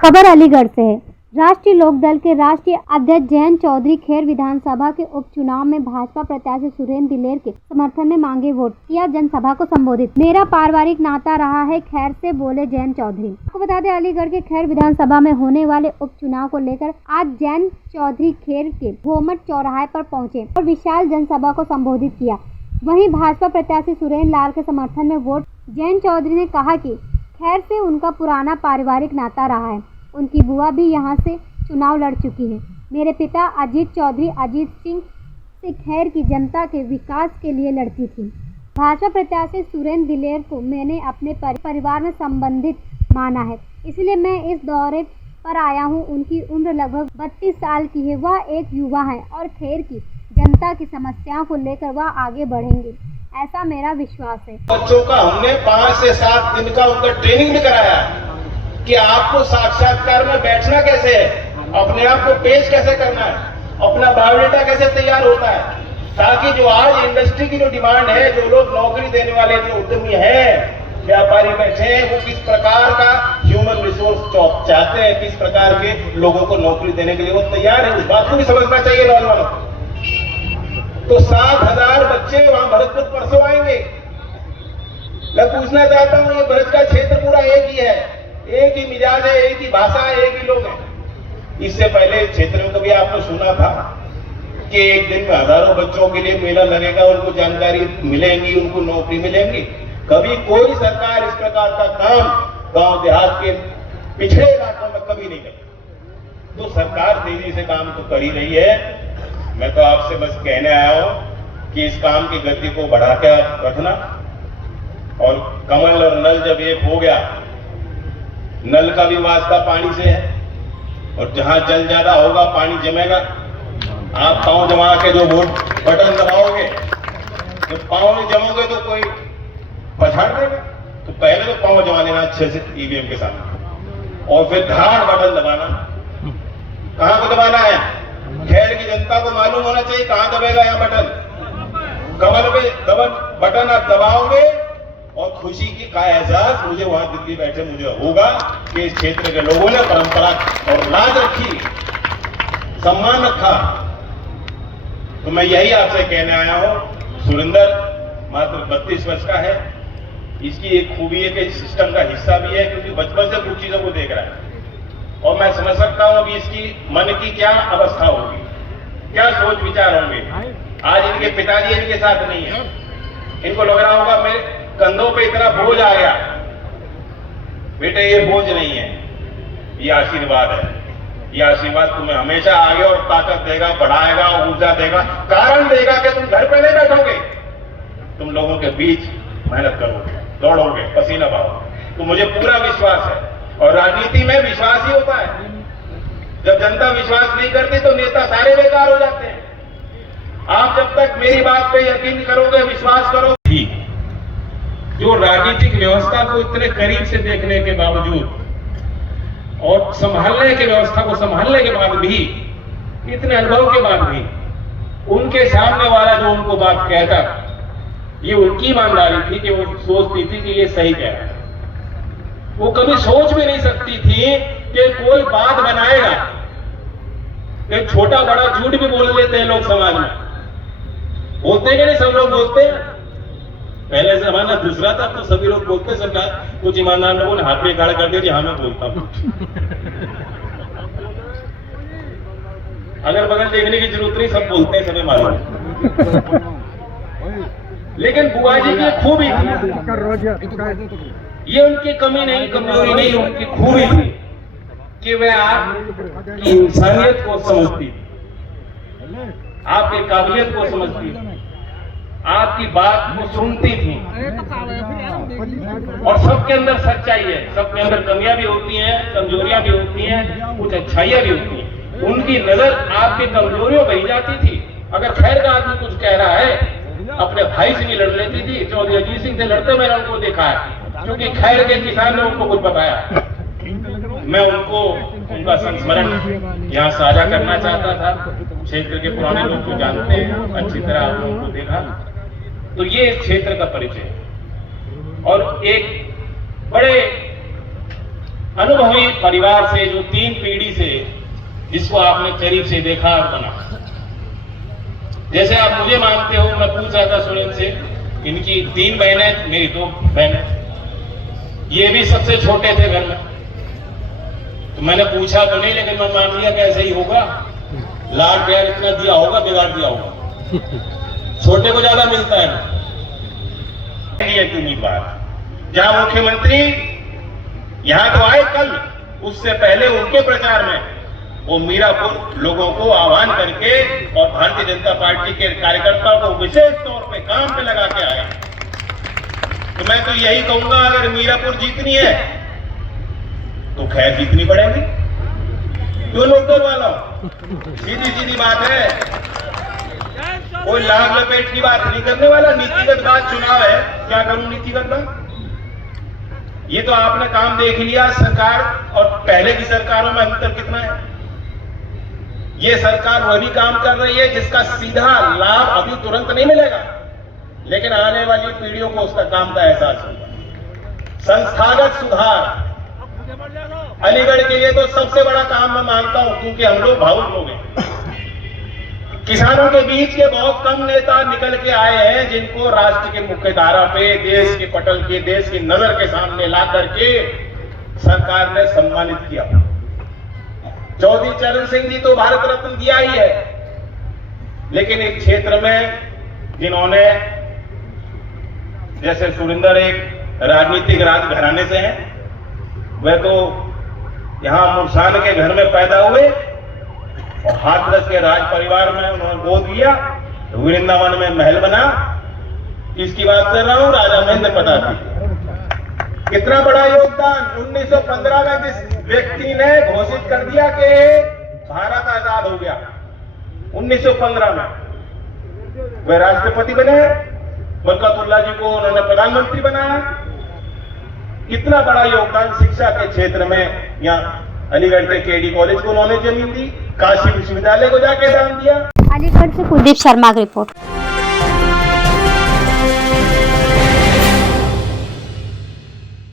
खबर अलीगढ़ से है। राष्ट्रीय लोकदल के राष्ट्रीय अध्यक्ष जयंत चौधरी खैर विधानसभा के उपचुनाव में भाजपा प्रत्याशी सुरेंद्र दिलेर के समर्थन में मांगे वोट, किया जनसभा को संबोधित। मेरा पारिवारिक नाता रहा है खैर से, बोले जयंत चौधरी। आपको बता दें, अलीगढ़ के खैर विधानसभा में होने वाले उपचुनाव को लेकर आज जयंत चौधरी खैर के घोमट चौराहे पर पहुंचे और विशाल जनसभा को संबोधित किया। वहीं भाजपा प्रत्याशी सुरेंद्र लाल के समर्थन में वोट। जयंत चौधरी ने कहा कि खैर से उनका पुराना पारिवारिक नाता रहा है। उनकी बुआ भी यहां से चुनाव लड़ चुकी है। मेरे पिता अजीत चौधरी अजीत सिंह से खैर की जनता के विकास के लिए लड़ती थी। भाजपा प्रत्याशी सुरेंद्र दिलेर को मैंने अपने परिवार में संबंधित माना है, इसलिए मैं इस दौरे पर आया हूं। उनकी उम्र लगभग 32 साल की है। वह एक युवा है और खैर की जनता की समस्याओं को लेकर वह आगे बढ़ेंगे, ऐसा मेरा विश्वास है। बच्चों का हमने 5 से 7 दिन का उनका ट्रेनिंग भी कराया कि आपको साक्षात्कार में बैठना कैसे है, अपने आप को पेश कैसे करना है, अपना बायोडाटा कैसे तैयार होता है, ताकि जो आज इंडस्ट्री की जो डिमांड है, जो लोग नौकरी देने वाले जो उद्यमी हैं, व्यापारी बैठे हैं, वो किस प्रकार का ह्यूमन रिसोर्स चाहते हैं, किस प्रकार के लोगों को नौकरी देने के लिए वो तैयार है, उस बात को भी समझना चाहिए नौजवानों को। तो 7,000 बच्चे वहां भरतपुर परसों आएंगे। मैं पूछना चाहता हूं, ये भरत का क्षेत्र पूरा एक ही है, एक ही मिजाज है, एक ही भाषा है, एक ही लोग हैं। इससे पहले इस क्षेत्र में कभी आपने सुना था कि एक दिन में हजारों बच्चों के लिए मेला लगेगा, उनको जानकारी मिलेंगी, उनको नौकरी मिलेंगी? कभी कोई सरकार इस प्रकार का काम गांव देहात के पिछड़े इलाकों में कभी नहीं करी। तो सरकार तेजी से काम तो कर ही रही है। मैं तो आपसे बस कहने आया हूं कि इस काम की गति को बढ़ा के रखना, और कमल और नल जब एक हो गया, नल का भी वास्ता पानी से है, और जहां जल ज्यादा होगा पानी जमेगा। आप पांव जमा के जो वोट बटन दबाओगे, जब पांव में जमोगे तो कोई पछाड़ देगा। तो पहले तो पांव जमा लेना अच्छे से ईवीएम के सामने, और फिर धाड़ बटन दबाना। कहां को दबाना है? खैर की जनता को मालूम होना चाहिए कहां दबेगा यह बटन। कमल पे बटन आप दबाओगे और खुशी की का एहसास मुझे वहां दिल्ली बैठे मुझे होगा कि इस क्षेत्र के लोगों ने परंपरा और लाज रखी, सम्मान रखा। तो मैं यही आपसे कहने आया हूं। सुरेंद्र मात्र 32 वर्ष का है। इसकी एक खूबी है कि सिस्टम का हिस्सा भी है, क्योंकि बचपन से कुछ चीजों को देख रहा है, और मैं समझ सकता हूं अभी इसकी मन की क्या अवस्था होगी, क्या सोच विचार होंगे। आज इनके पिताजी इनके साथ नहीं है, इनको लग रहा होगा मेरे कंधों पे इतना बोझ आ गया। बेटे ये बोझ नहीं है, ये आशीर्वाद है। ये आशीर्वाद तुम्हें हमेशा आगे और ताकत देगा, बढ़ाएगा, ऊर्जा देगा, कारण देगा कि तुम घर पे नहीं बैठोगे, तुम लोगों के बीच मेहनत करोगे, दौड़ोगे, पसीना बहाओगे। तो मुझे पूरा विश्वास है, और राजनीति में विश्वास ही होता है। जब जनता विश्वास नहीं करती तो नेता सारे बेकार हो जाते हैं। आप जब तक मेरी बात पे यकीन करोगे, विश्वास करोगे, जो राजनीतिक व्यवस्था को इतने करीब से देखने के बावजूद और संभालने की व्यवस्था को संभालने के बाद भी, इतने अनुभव के बाद भी, उनके सामने वाला जो उनको बात कहता, ये उनकी ईमानदारी थी कि वो सोचती थी कि ये सही कह रहा है। वो कभी सोच भी नहीं सकती थी कि कोई बात बनाएगा। एक छोटा बड़ा झूठ भी बोल लेते हैं लोग समाज में, बोलते कि नहीं? सब लोग बोलते हैं। पहले जमाना दूसरा था, तो सभी लोग बोलते, सरकार कुछ ईमानदार लोगों ने हाथ में खड़ा कर दिया कि हाँ मैं बोलता हूं। अगर बगल देखने की जरूरत नहीं, सब बोलते हैं, सभी मालूम है। लेकिन बुआ जी की खूबी थी, ये उनकी कमी नहीं, कमजोरी नहीं, उनकी खूबी थी कि वे आपकी इंसानियत को समझती थी, आपकी काबिलियत को समझती थी, आपकी बात को सुनती थी। और सबके अंदर सच्चाई है, सबके अंदर कमियां भी होती हैं, कमजोरियां भी होती हैं, कुछ अच्छाइयां भी होती हैं। उनकी नजर आपकी कमजोरियों पर ही जाती थी। अगर खैर का आदमी कुछ कह रहा है, अपने भाई से भी लड़ लेती थी। चौधरी अजीत सिंह से लड़ते मैंने उनको देखा है, क्योंकि खैर के किसान ने उनको कुछ बताया। मैं उनको उनका संस्मरण यहाँ साझा करना चाहता था। क्षेत्र के पुराने लोग जो जानते हैं, अच्छी तरह आप लोगों को देखा, तो ये इस क्षेत्र का परिचय और एक बड़े अनुभवी परिवार से, जो 3 पीढ़ी से, जिसको आपने करीब से देखा और बना। जैसे आप मुझे मानते हो, मैं पूछ रहा था सुरेंद्र से, इनकी 3 बहनें, मेरी 2 बहनें, ये भी सबसे छोटे थे घर में, तो मैंने पूछा तो नहीं, लेकिन मैं मान लिया कि ऐसे ही होगा, लाड प्यार इतना दिया होगा, बिगाड़ दिया होगा, छोटे को ज्यादा मिलता है। उम्मीदवार जहां मुख्यमंत्री यहां तो आए कल, उससे पहले उनके प्रचार में वो मीरापुर लोगों को आह्वान करके और भारतीय जनता पार्टी के कार्यकर्ताओं को विशेष तौर पे काम पे लगा के आए। तो मैं तो यही कहूंगा, अगर मीरापुर जीतनी है तो खैर जीतनी पड़ेगी, क्यों लोकदल वाला, सीधी सीधी बात है, कोई लाभ लपेट की बात नहीं करने वाला। नीतिगत बात चुनाव है, क्या करूं नीतिगत बात? ये तो आपने काम देख लिया, सरकार और पहले की सरकारों में अंतर कितना है। ये सरकार वही काम कर रही है जिसका सीधा लाभ अभी तुरंत नहीं मिलेगा, लेकिन आने वाली पीढ़ियों को उसका काम का एहसास होगा। संस्थागत सुधार अलीगढ़ के लिए तो सबसे बड़ा काम मैं मानता हूं, क्योंकि हम लोग भावुक लोग हैं। किसानों के बीच के बहुत कम नेता निकल के आए हैं जिनको राष्ट्र के मुख्य धारा पे, देश के पटल के, देश की नजर के सामने ला करके सरकार ने सम्मानित किया। चौधरी चरण सिंह जी तो भारत रत्न दिया ही है, लेकिन एक क्षेत्र में जिन्होंने, जैसे सुरेंद्र एक राजनीतिक राजघराने से हैं, वह तो यहां मुरसान के घर में पैदा हुए और हाथरस के राज परिवार में उन्होंने गोद लिया, वृंदावन में महल बना। इसकी बात कर रहा हूं, राजा महेंद्र प्रताप जी, कितना बड़ा योगदान। 1915 में जिस व्यक्ति ने घोषित कर दिया कि भारत आजाद हो गया, 1915 में वह राष्ट्रपति बने, बरकतुल्लाह जी को उन्होंने प्रधानमंत्री बनाया। कितना बड़ा योगदान शिक्षा के क्षेत्र में। यहाँ अलीगढ़ के केडी कॉलेज को उन्होंने जमीन दी, काशी विश्वविद्यालय को जाके दान दिया। अलीगढ़ से कुलदीप शर्मा की रिपोर्ट।